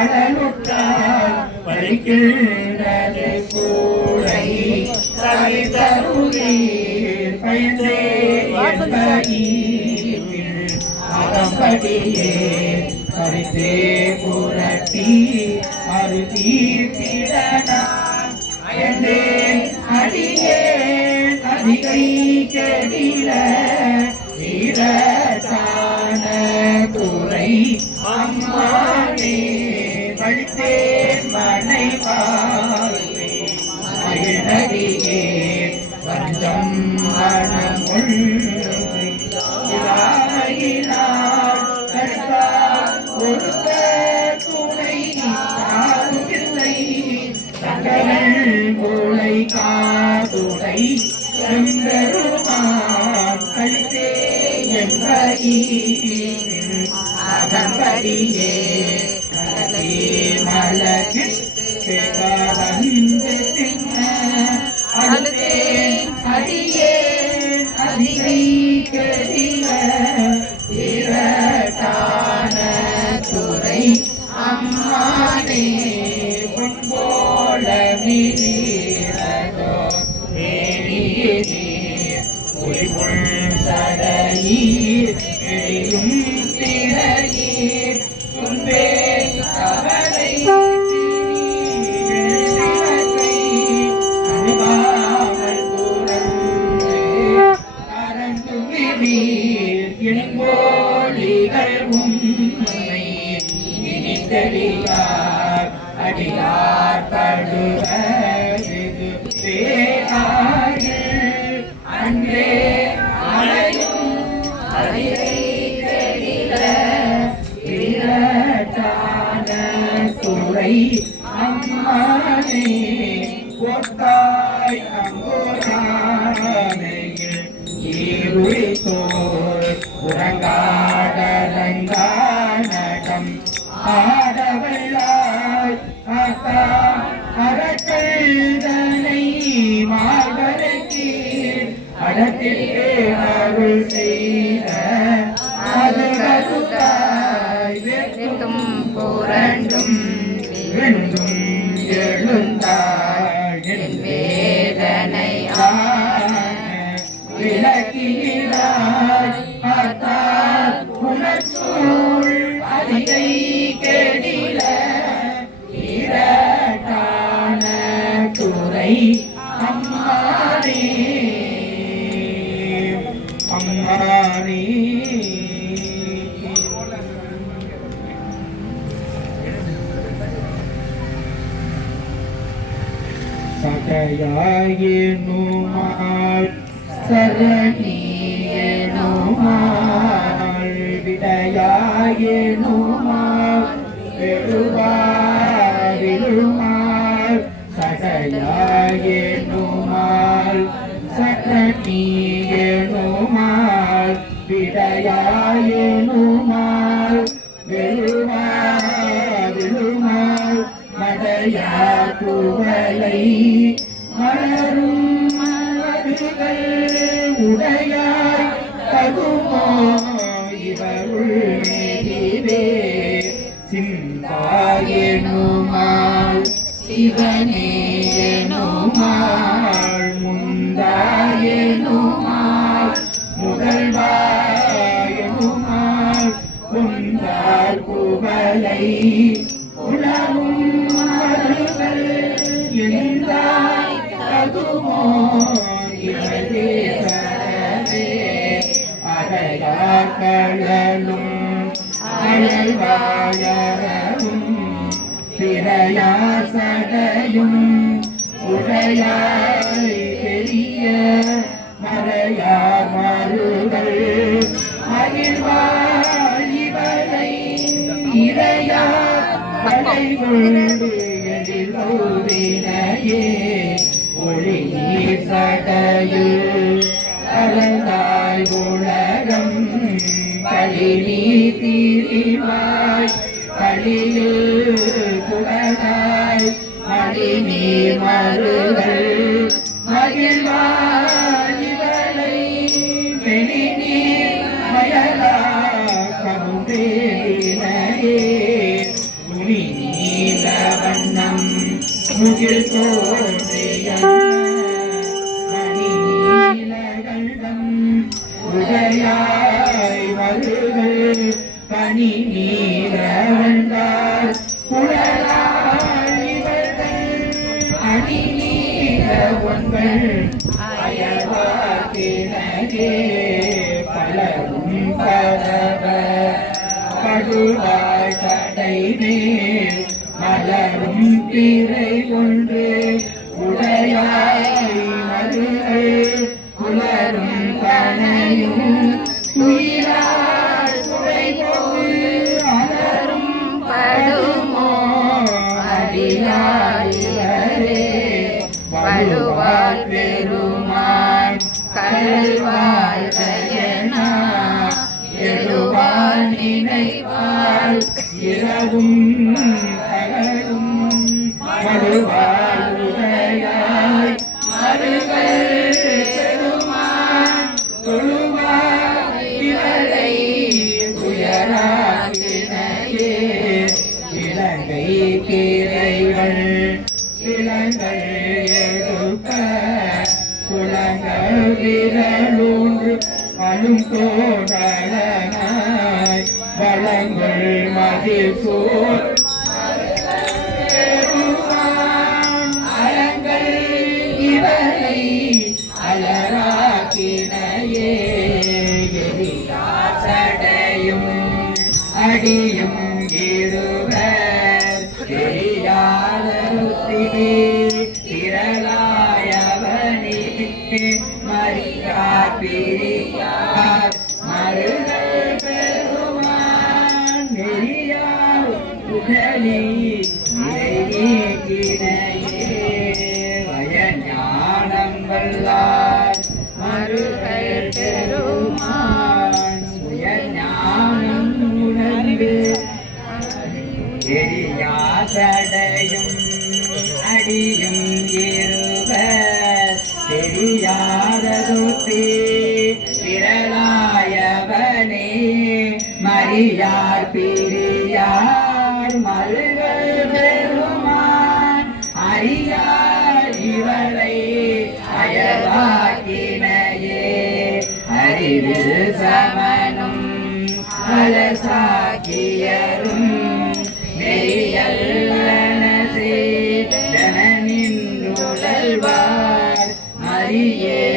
கடலுற்றால் பறிக்கின்றது கூடை தருளீர் பயந்தே அகம்படியே பறித்தே புரட்டி அருதீர்த்திடனான் அயந்தே அடியே அதிகை கெடில ஈரத்தான துறை அம்மானே வழித்தே மனை வாழ்வே மகிழ்நடியே பஞ்சம் மனமுள் ஒருத்த துணை யாருமில்லை சங்கரன் கோளை காதுடை எம்பெருமான் கழித்தே அகம்படியே கடலே மலகிட்டு கலந்து தின்ன அழுத்தே அடியே அதிகை கெடில இரட்டான துறை அம்மானே பொன்போல மிளீரதோ மேனியீர் ஒளிபுள் தடையீர் எழியும் திரையீர் முன்பே அவரை அனுபாமல் துறந்து அரந்துமிழீர் என்போலிகள் உண்மை இனித்தடியார் அடியார் படுவது பேராயில் அன்றே அலையும் அழிவை தெளில இரட்டான துறை அம்மானே கொட்டாய் அங்கோரானையில் ஈருளித்தோர் உறங்காடலங்கானகம் ஆடவல்லாய் ஆத்தா அரக்கை மார்கரைக்கீழ் அடத்திலே அருள் செய்த அது கருத்தாய் வெட்டும் புரண்டும் விழுந்தும் எழுந்தாள் என் வேதனை விளக்கினாய் பார்த்தால் உணர்ச்சூழ் அதிகை கெடில இரட்டான துறை அம்மானே அம்மானே சடையாயினுமாள் சரணியனுமாள் விடையாயினுமாள் பெருவாரிலுமாள் சடையாயினுமாள் சரணியனுமாள் விடையாயினுமாள் பெருவாரிலுமாள் மடையா குவலை மலரும் மலர்கள் உடையாய் தகுமோ இவருள் நெறிவே சிந்தாயனுமாள் சிவனேயனுமாள் முந்தாயனுமாள் முதல்வாயனுமாள் கொண்டார் குவலை உணவும் மலர்கள் எழுந்தாய் தகுமோ இவரே அறையார் கடலும் அழல்வாயரும் திரையார் சடையும் உடையாய் பெரிய மறையார் மருகள் மகிழ்வாய் இவரை இறையார் படை கொண்டு எழிலோவினையே ஒளி நீர் சடையில் அறந்தாய் உலகம் பழி நீ திரிவாய் பழியில் குடகாய் மழி நீர் மருகள் மகிழ்வாய் இவளை வெளி நீர் மயலா கமுதேனையே துணி முகில் தோன்றிய மணி நீலகண்டம் உதயாய் வருகள் பனி நீலவந்தார் குழலாழிவர்கள் அணி நீல ஒன்கள் அயல்வாக்கினகே பலரும் பரவ படுவாய் தடை மேல் மலரும் பிறை ஒன்று உடையாய் மருகள் புலரும் பனையும் துயிலால் துறை போல் அலரும் படுமோ அடியாரிலே வலுவால் பெருமான் கல்வாய் பயனா எழுவால் நினைவால் இரவும் பகலும் மறுவால் உடையாய் மறுகள் பெருமான் தொழுவாய் இவரை உயராகினையே இலங்கை கீரைகள் இளங்கள் எடுக்க குளங்கள் விரலூன்று அழும் தோடலனாய் வளங்கள் மதிசூர் அலங்கள் இவரை அலராக்கினையே எரியாசடையும் அடியும் இருவர் தெரியாதருத்தி திரளாயவனே மரியார் பிரியார் மருகள் பெருமான் நெறியார் உடலி நீக்கினையே வயஞானம் வல்லார் மருகள் பெருமான் சுயஞானம் உணர்ந்து எரியாசடையும் அடியும் இருவர் தெரியாததுத்தி திரளாயவனே மரியார் பிரியார் மருகள் பெருமான் அறியார் இவரை அயவாக்கினையே அறிவில் சமனும் அலசாக்கியரும் நெறியல்லன செய்தனின்றுழல்வார் அறியே